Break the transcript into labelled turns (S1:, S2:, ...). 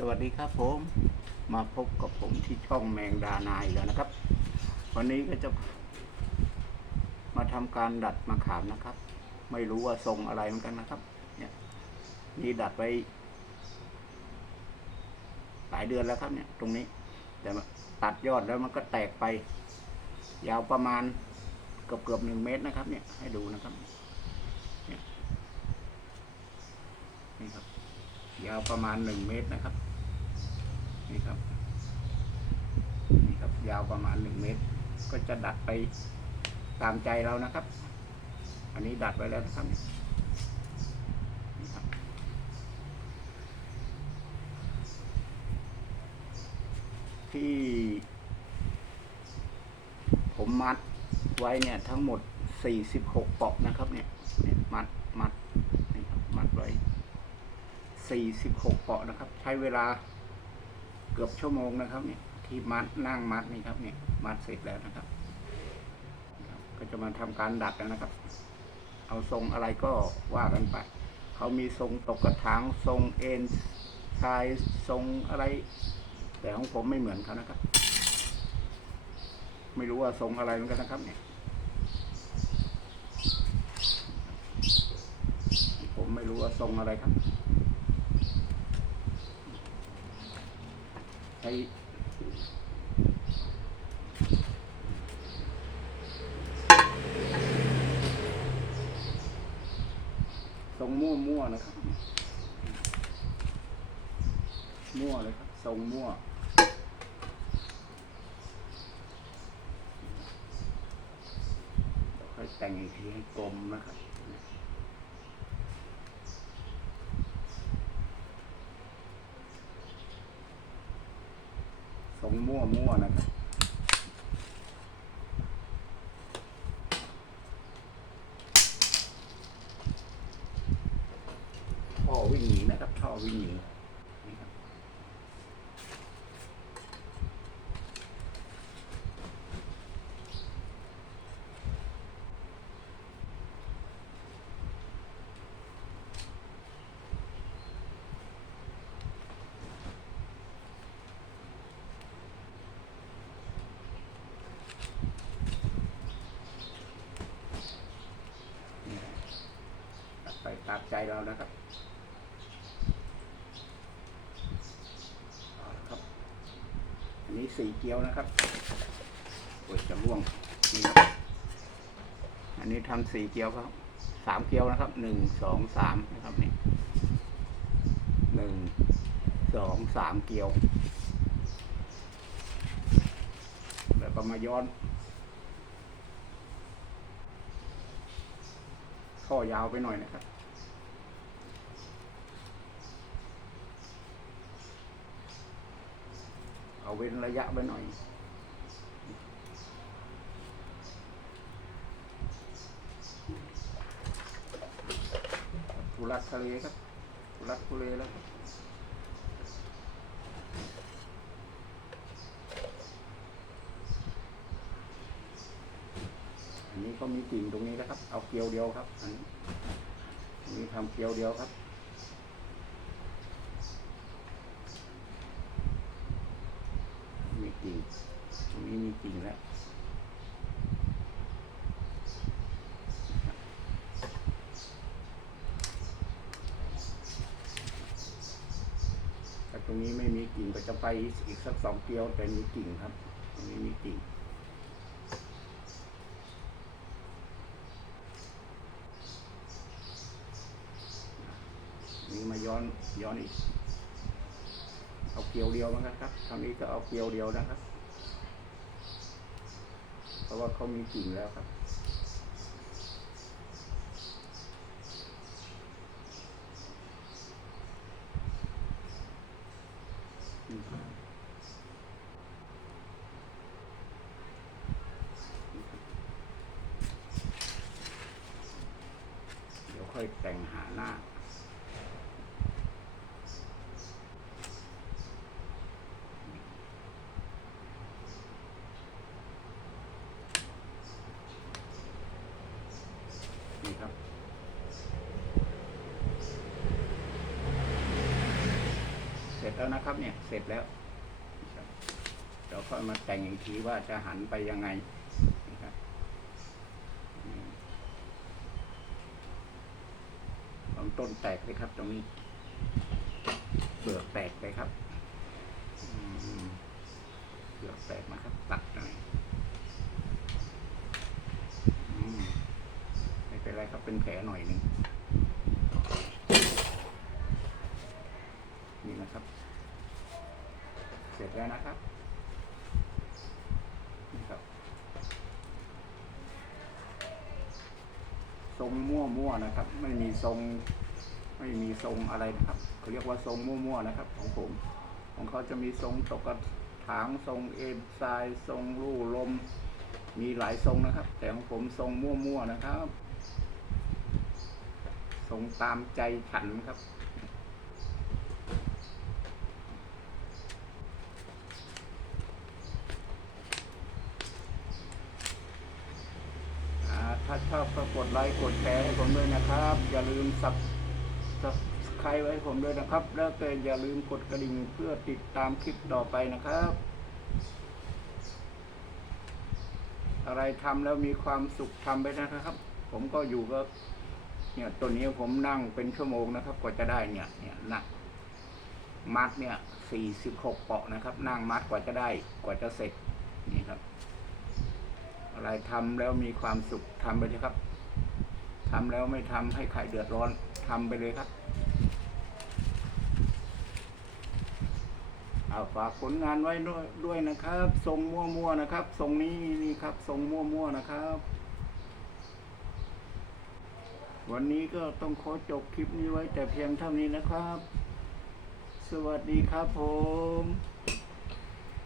S1: สวัสดีครับผมมาพบกับผมที่ช่องแมงดานายแล้วนะครับ วันนี้ก็จะมาทำการดัดมะขามนะครับ ไม่รู้ว่าทรงอะไรเหมือนกันนะครับ เนี่ยนี่ดัดไว้หลายเดือนแล้วครับเนี่ย ตรงนี้ แต่ตัดยอดแล้วมันก็แตกไป ยาวประมาณเกือบเกือบหนึ่งเมตรนะครับ เนี่ยให้ดูนะครับ เนี่ยนี่ครับ ยาวประมาณหนึ่งเมตรนะครับ นี่ครับ นี่ครับ ยาวประมาณหนึ่งเมตร ก็จะดัดไปตามใจเรานะครับ อันนี้ดัดไว้แล้วนะครับนี่ครับที่ ผมมัดไว้เนี่ยทั้งหมด 46ปอกนะครับเนี่ยเนี่ยมัด มัด นี่ครับ มัดไว้ 46เปาะนะครับ ใช้เวลาเกือบชั่วโมงนะครับเนี่ยที่มัดนั่งมัดนี่ครับเนี่ยมัดเสร็จแล้วนะครับ ก็จะมาทำการดัดแล้วนะครับ เอาทรงอะไรก็ว่ากันไป เขามีทรงตกกระถางทรงเอ็นชายทรงอะไร แต่ของผมไม่เหมือนเขานะครับ ไม่รู้ว่าทรงอะไรเหมือนกันนะครับเนี่ยผมไม่รู้ว่าทรงอะไรครับ ช้ทรงมั่วมั่วนะครับ มั่วเลยครับทรงมั่วค่อยแต่งอีกทีให้กลมนะครับ ท รงมั่วมั่วนะครับ ท่อวิ่งหนีนะครับ ท่อวิ่งหนีครับ ตัดไปตาม ใจเรานะครับครับ อันนี้สี่เกลียวนะครับโอ้ยจะร่วงนี่ครับอันนี้ทำสี่เกลียวครับสามเกลียวนะครับหนึ่งสองสามนะครับนี่หนึ่งสองสามเกลียวแล้วก็มาย้อนข้อยาวไปหน่อยนะครับ เว้นระยะไปหน่อย ทุลักทะเลครับทุลักทุเลแล้วครับอันนี้ก็มีกิ่งตรงนี้นะครับ เอาเกลียวเดียวครับ อันนี้อันนี้ทำเกลียวเดียวครับ มีกิ่งตรงนี้มีกิ่งแล้ว ถ้า ตรงนี้ไม่มีกิ่งก็จะไปอีกสักสองเกียวแต่มีกิ่งครับตรงนี้มีกิ่งนี่มาย้อนย้อนอีก เอาเกียวเดียวนะครับทางนี้ก็เอาเกียวเดียวนะครับ เพราะว่าเขามีกิ่งแล้วครับ เดี๋ยว ค่อยแต่งหาหน้า นี่ครับร็จแล้วนะครับเนี่ย เสร็จแล้วนะครับเดี๋ยวค่อยมาแต่งอีกทีว่าจะหันไปยังไงนะครับอืมลอง ต้นแตกเลยครับ ตรงนี้เปลือกแตกเลยครับเปลือกแตกนะครับ ตัดหน่อยไม่เป็นไรครับเป็นแผลหน่อยหนึ่งนี่นะครับ เสร็จแล้วนะครับนี่ครับทรงมั่วๆนะครับ ไม่มีทรง ไม่มีทรงอะไรนะครับเขาเรียกว่าทรงมั่วๆนะครับ ของผม ของเขาจะมีทรงตกกระถางทรงเอ็นทรายทรงลู่ลม มีหลายทรงนะครับ แต่ของผมทรงมั่วๆนะครับ ทรงตามใจฉันครับถ้าชอบก็กดไลค์กดแชร์ให้ผมด้วยนะครับ อย่าลืมสับ สับใครไว้ให้ผมด้วยนะครับ แล้วก็อย่าลืมกดกระดิ่งเพื่อติดตามคลิปต่อไปนะครับ อะไรทำแล้วมีความสุขทำไปนะครับ ผมก็อยู่ก็เนี่ยตัวนี้ผมนั่งเป็นชั่วโมงนะครับ กว่าจะได้เนี่ย เนี่ยหนักมัดเนี่ยสี่สิบหกเปาะนะครับ นั่งมัดกว่าจะได้กว่าจะเสร็จนี่ครับ อะไรทำแล้วมีความสุขทำไปเลยครับทำแล้วไม่ทำให้ใครเดือดร้อน ทำไปเลยครับ เอาฝากผลงานไว้ด้วยด้วยนะครับทรงมั่วๆนะครับทรงนี้นี่ครับทรงมั่วๆนะครับ วันนี้ก็ต้องขอจบคลิปนี้ไว้แต่เพียงเท่านี้นะครับ สวัสดีครับผม